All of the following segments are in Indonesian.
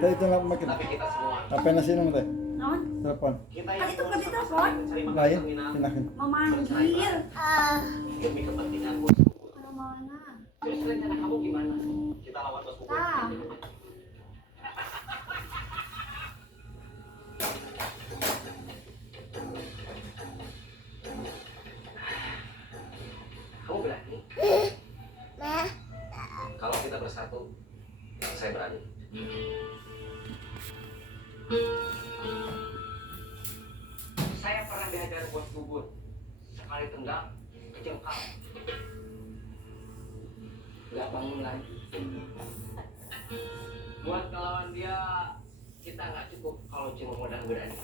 Kayak itu lah makin. Tapi kita semua. Apa yang nasi nama teh? Naon? Telepon. Kita Kan yang itu kan ditelepon. Lain, pinahin. Memanggil. demi kepentingan bos. Kalau mana? Terus rencana kamu gimana? Kita lawan bos bubun. Tah. Kamu berani? Kalau kita bersatu, saya berani. Saya pernah diajar bos bubun. Sekali tendang, kejengkal. Nggak bangun lagi. Buat ngelawan dia, kita nggak cukup kalau cuma modal berani.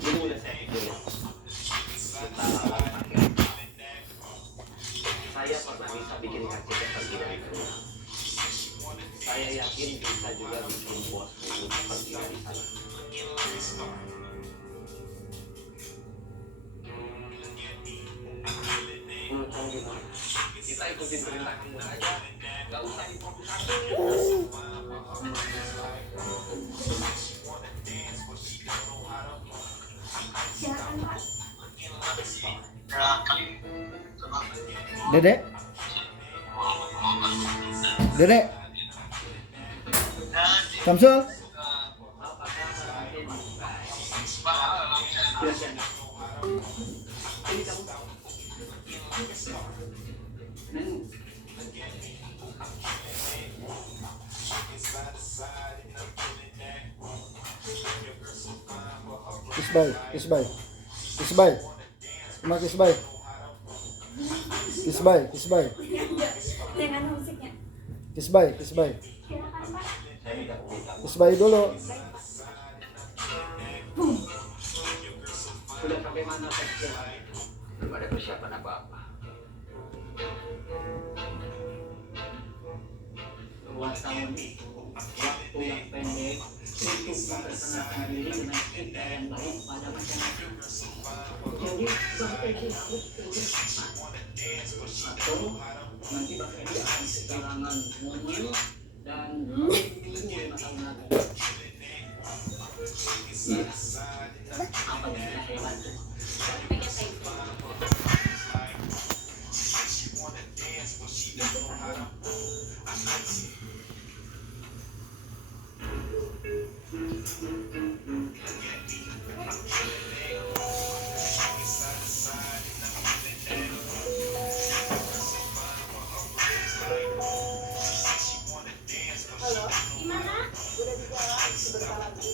Ini udah saya pikirin. Kita lawan pakai. Saya pernah bisa bikin KCP pergi dari terminal. Saya yakin bisa juga bikin bos bubun pergi dari sana. Menurut kamu gimana? Kita ikutin perintah kamu aja, nggak usah improvisasi. Silakan Pak. Dedek. Dedek. Samsul. Ini kamu. Isbay, Isbay. Isbay. Mak Isbay. Isbay, Isbay. Dengan musiknya. Isbay, Isbay. Silakan Pak. Saya minta pemberitahuan. Isbay dulu. Sudah sampai mana persiapan? Belum ada persiapan apa-apa. Buat kamu nih, waktu yang pendek untuk memperkenalkan diri dengan kita yang baik pada masyarakat. Jadi, Bang Edi harus kerja cepat. Atau nanti Bang Edi akan kehilangan momen dan menunggu 5 tahun lagi. Iya. Apa yang bisa saya bantu? Halo, gimana? Udah di jalan sebentar lagi.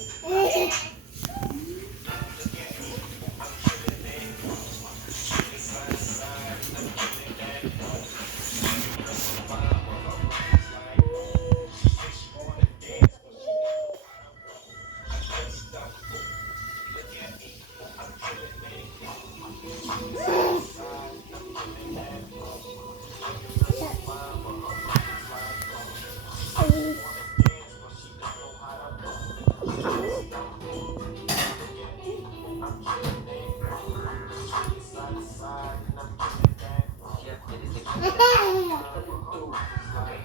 Siap jadi tim. Tentu. Oke.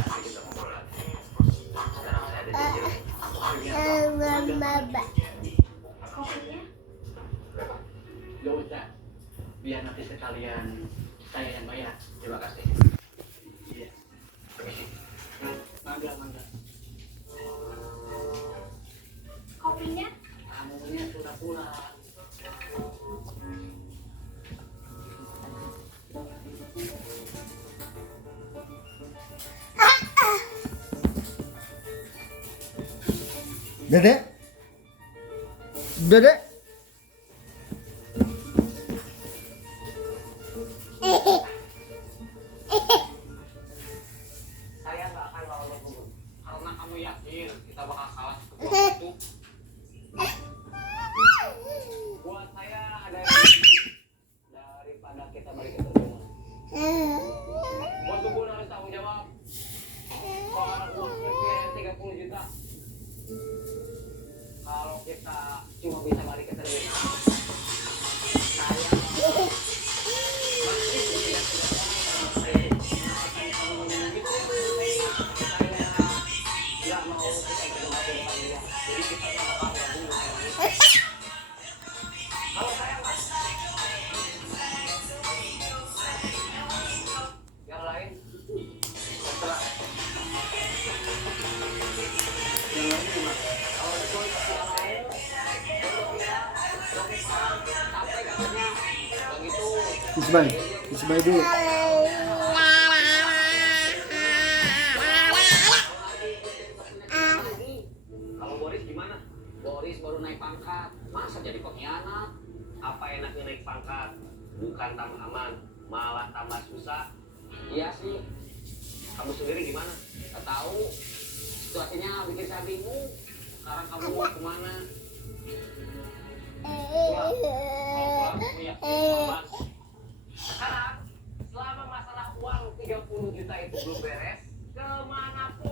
Nanti kita ngobrol lagi. Sekarang saya ada janji. Kopinya? Gak usah. Biar nanti sekalian saya yang bayar. Terima kasih. Iya. Permisi. Mangga, mangga. Kopinya? Kamunya sudah pulang. Dedek. Dedek. Saya nggak akan lawan bos bubun. Karena kamu yakin kita bakal kalah seperti itu. Buat saya ada yang lebih penting daripada kita balik ke terminal. Bos bubun harus tanggung jawab. Soal uang kecil 30 juta. Kalau kita cuma bisa balik Bay. Kiss Bay dulu. Kalau Boris gimana? Boris baru naik pangkat, masa jadi pengkhianat? Apa enaknya naik pangkat? Bukan tambah aman, malah tambah susah. Iya sih. Kamu sendiri gimana? Gak tahu. Situasinya bikin saya bingung. Sekarang kamu mau kemana? Sekarang, selama masalah uang 30 juta itu belum beres, kemanapun